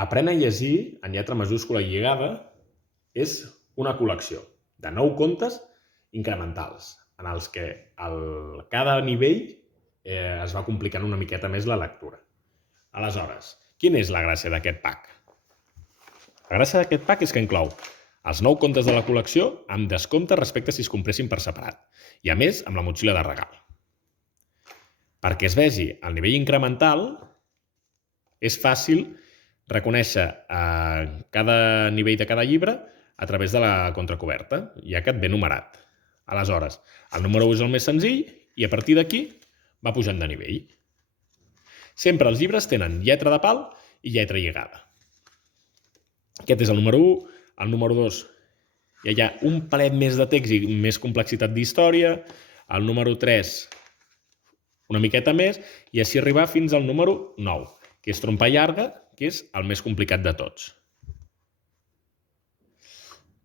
Aprèn a llegir en lletra majúscula i lligada és una col·lecció de 9 contes incrementals, en els que cada nivell es va complicant una miqueta més la lectura. Aleshores, quina és la gràcia d'aquest pack? La gràcia d'aquest pack és que inclou els 9 contes de la col·lecció amb descompte respecte si es compressin per separat, i a més amb la motxilla de regal. Perquè es vegi el nivell incremental, és fàcil reconèixer cada nivell de cada llibre a través de la contracoberta, ja que et ve numerat. Aleshores, el número 1 és el més senzill i a partir d'aquí va pujant de nivell. Sempre els llibres tenen lletra de pal i lletra lligada. Aquest és el número 1. El número 2 ja hi ha un palet més de text i més complexitat d'història. El número 3 una miqueta més i així arribar fins al número 9, que és trompa llarga, que és el més complicat de tots.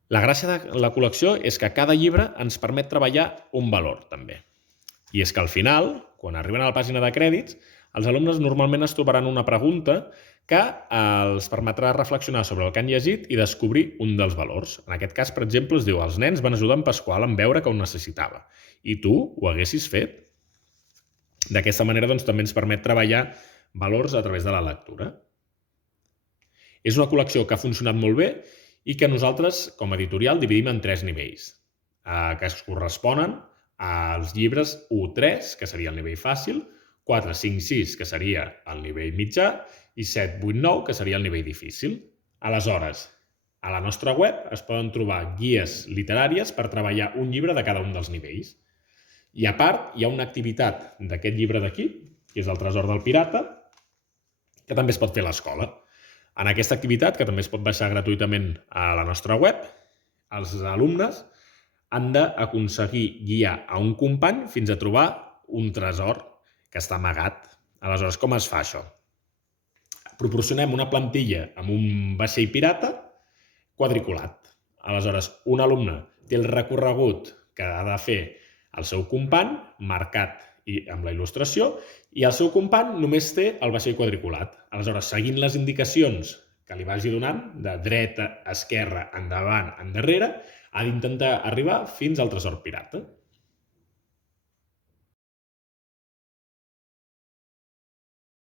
La gràcia de la col·lecció és que cada llibre ens permet treballar un valor, també. I és que al final, quan arriben a la pàgina de crèdits, els alumnes normalment es trobaran una pregunta que els permetrà reflexionar sobre el que han llegit i descobrir un dels valors. En aquest cas, per exemple, es diu: els nens van ajudar en Pasqual en veure que ho necessitava. I tu ho haguessis fet? D'aquesta manera també ens permet treballar valors a través de la lectura. És una col·lecció que ha funcionat molt bé i que nosaltres, com a editorial, dividim en 3 nivells, que es corresponen als llibres 1-3, que seria el nivell fàcil, 4-5-6, que seria el nivell mitjà, i 7-8-9, que seria el nivell difícil. Aleshores, a la nostra web es poden trobar guies literàries per treballar un llibre de cada un dels nivells. I a part, hi ha una activitat d'aquest llibre d'aquí, que és el Tresor del Pirata, que també es pot fer a l'escola. En aquesta activitat, que també es pot baixar gratuïtament a la nostra web, els alumnes han d'aconseguir guiar a un company fins a trobar un tresor que està amagat. Aleshores, com es fa això? Proporcionem una plantilla amb un vaixell pirata quadriculat. Aleshores, un alumne té el recorregut que ha de fer el seu company, marcat i amb la il·lustració, i el seu company només té el vaixell quadriculat. Aleshores, seguint les indicacions que li vagi donant, de dreta, esquerra, endavant, endarrere, ha d'intentar arribar fins al tresor pirata.